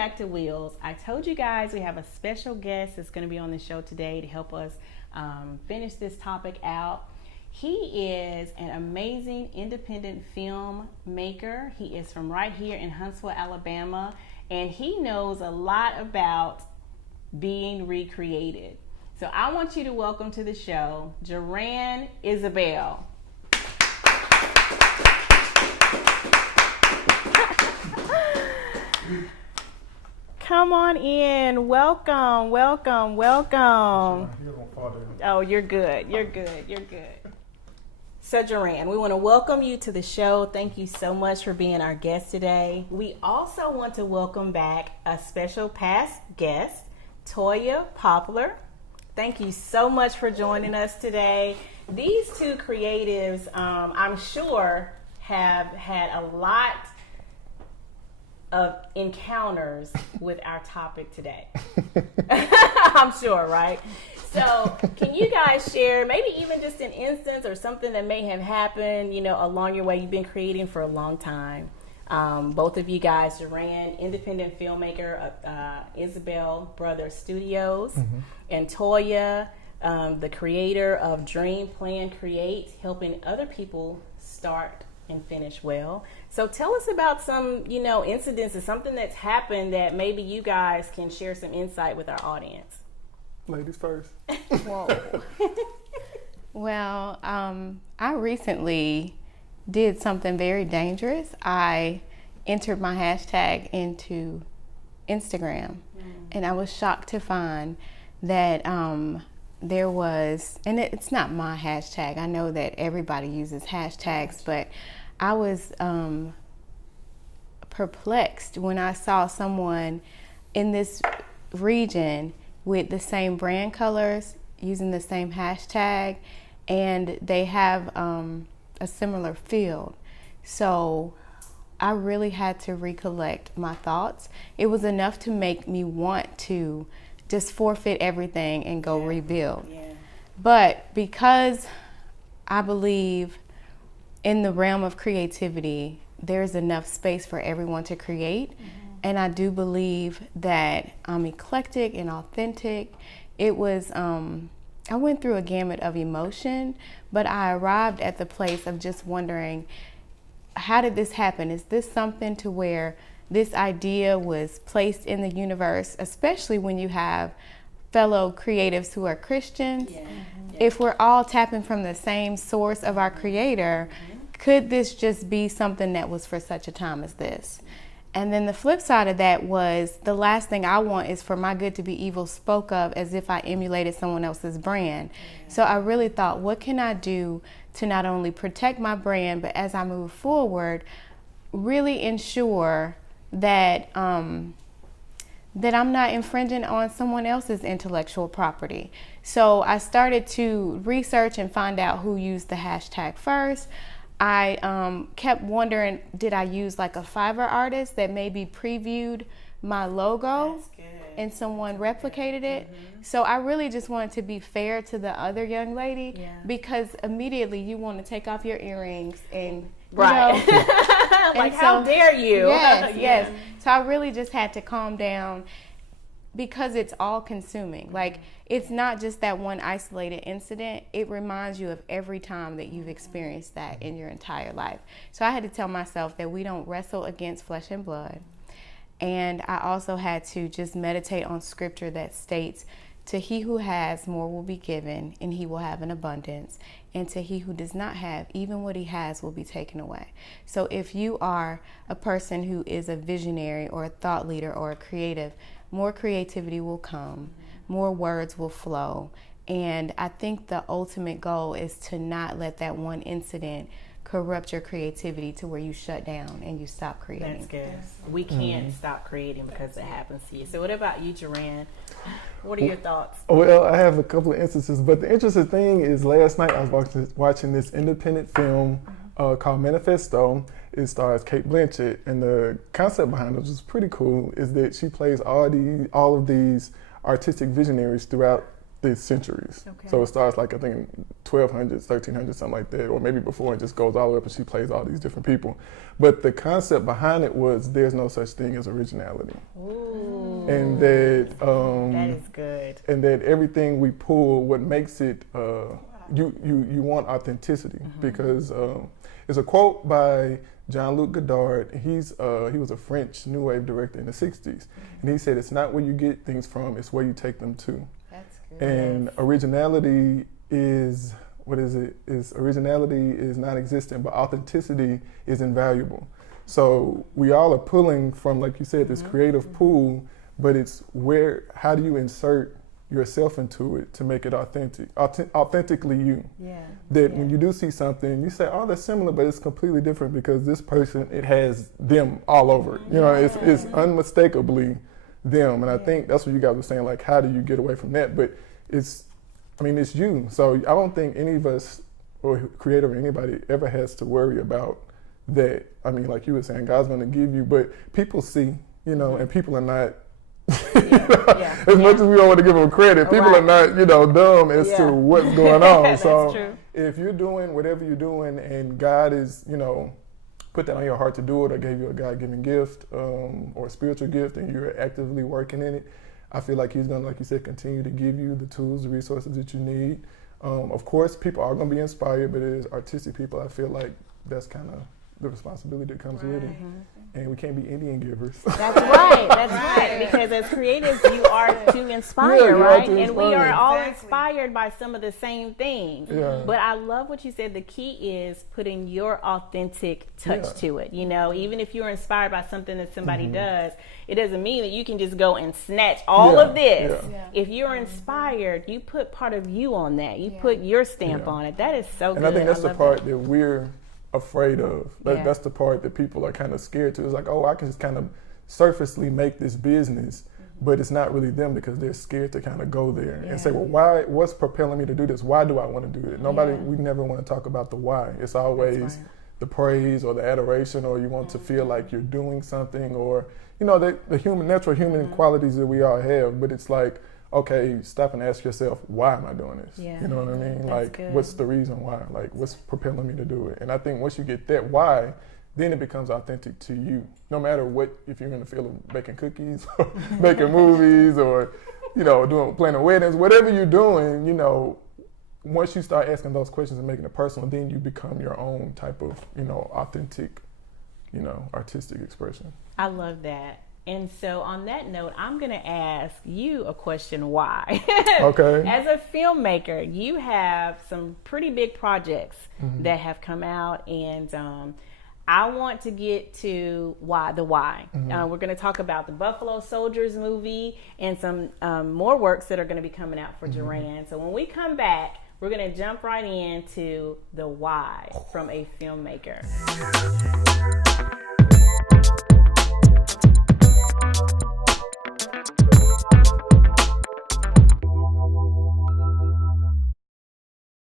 back to Wheels. I told you guys we have a special guest that's going to be on the show today to help us finish this topic out. He is an amazing independent filmmaker. He is from right here in Huntsville, Alabama, and he knows a lot about being recreated. So I want you to welcome to the show, Jurian Isabelle. Come on in. Welcome, welcome, welcome. Oh, you're good. You're good. You're good. So, Jurian, we want to welcome you to the show. Thank you so much for being our guest today. We also want to welcome back a special past guest, Toya Poplar. Thank you so much for joining us today. These two creatives, I'm sure, have had a lot of encounters with our topic today. I'm sure, right? So can you guys share maybe even just an instance or something that may have happened, along your way? You've been creating for a long time. Both of you guys, Jurian, independent filmmaker, Isabelle Brothers Studios, and Toya, the creator of Dream, Plan, Create, helping other people start and finish well. So tell us about some, incidents or something that's happened that maybe you guys can share some insight with our audience. Ladies first. Whoa. Well, I recently did something very dangerous. I entered my hashtag into Instagram, and I was shocked to find that there was, and it's not my hashtag. I know that everybody uses hashtags, but I was perplexed when I saw someone in this region with the same brand colors, using the same hashtag, and they have a similar field. So I really had to recollect my thoughts. It was enough to make me want to just forfeit everything and go rebuild. Yeah. But because I believe in the realm of creativity, there's enough space for everyone to create. And I do believe that I'm eclectic and authentic. It was, I went through a gamut of emotion, but I arrived at the place of just wondering, how did this happen? Is this something to where this idea was placed in the universe, especially when you have fellow creatives who are Christians? Yeah. If we're all tapping from the same source of our creator, could this just be something that was for such a time as this? And then the flip side of that was, the last thing I want is for my good to be evil spoke of as if I emulated someone else's brand. So I really thought, what can I do to not only protect my brand, but as I move forward, really ensure that that I'm not infringing on someone else's intellectual property. So I started to research and find out who used the hashtag first. I kept wondering, did I use like a Fiverr artist that maybe previewed my logo and someone replicated it? So I really just wanted to be fair to the other young lady, because immediately you want to take off your earrings and like, and how dare you? Yes, yes. So I really just had to calm down, because it's all consuming. Like, it's not just that one isolated incident. It reminds you of every time that you've experienced that in your entire life. So I had to tell myself that we don't wrestle against flesh and blood. And I also had to just meditate on scripture that states, to he who has, more will be given, and he will have an abundance. And to he who does not have, even what he has will be taken away. So if you are a person who is a visionary or a thought leader or a creative, more creativity will come, more words will flow. And I think the ultimate goal is to not let that one incident corrupt your creativity to where you shut down and you stop creating. That's good. We can't stop creating because it happens to you. So what about you, Jurian? What are your thoughts? Well, I have a couple of instances, but the interesting thing is, last night I was watching this independent film called Manifesto. It stars Kate Blanchett, and the concept behind it, which is pretty cool, is that she plays all of these artistic visionaries throughout the centuries. Okay. So it starts like I think 1200s, 1300s, something like that, or maybe before, and just goes all the way up, and she plays all these different people. But the concept behind it was there's no such thing as originality. Ooh. And that that is good. and that everything we pull, what makes it you want authenticity, because it's a quote by Jean-Luc Godard. He was a French new wave director in the 60s, and he said it's not where you get things from, it's where you take them to. That's good. And originality is, originality is non-existent, but authenticity is invaluable. So we all are pulling from, like you said, this creative pool, but it's how do you insert yourself into it to make it authentically you? Yeah. That when you do see something, you say, oh, that's similar, but it's completely different because this person, it has them all over it. You know, it's unmistakably them. And I think that's what you guys were saying, like, how do you get away from that? But it's you. So I don't think any of us, or creator or anybody, ever has to worry about that. I mean, like you were saying, God's going to give you, but people see, and people are not, as much as we don't want to give them credit, people are not, dumb as to what's going on. That's so true. If you're doing whatever you're doing and God is, put that on your heart to do it, or gave you a God-given gift or a spiritual gift, and you're actively working in it, I feel like he's going to, like you said, continue to give you the tools, the resources that you need. Of course, people are going to be inspired, but as artistic people, I feel like that's kind of the responsibility that comes with it. And we can't be Indian givers. That's right. That's right. Because as creatives, you are to inspire, right? And we are all inspired by some of the same things. Yeah. But I love what you said. The key is putting your authentic touch to it. Even if you're inspired by something that somebody does, it doesn't mean that you can just go and snatch all of this. Yeah. If you're inspired, you put part of you on that. You put your stamp on it. That is so good. And I think that's the part that we're afraid of. That's the part that people are kind of scared to. It's like, oh, I can just kind of surfacely make this business, but it's not really them because they're scared to kind of go there and say, well, what's propelling me to do this? Why do I want to do it? We never want to talk about the why. It's always the praise or the adoration, or you want to feel like you're doing something, or, the natural human qualities that we all have. But it's like, okay, stop and ask yourself, why am I doing this? Yeah. You know what I mean? That's like, good. What's the reason why? Like, what's propelling me to do it? And I think once you get that why, then it becomes authentic to you. No matter what, if you're in the field of baking cookies, or making movies, or, planning weddings, whatever you're doing, once you start asking those questions and making it personal, then you become your own type of, authentic, artistic expression. I love that. And so on that note, I'm going to ask you a question, why? Okay. As a filmmaker, you have some pretty big projects that have come out, and I want to get to the why. We're going to talk about the Buffalo Soldiers movie and some more works that are going to be coming out for Jurian. So when we come back, we're going to jump right into the why from a filmmaker.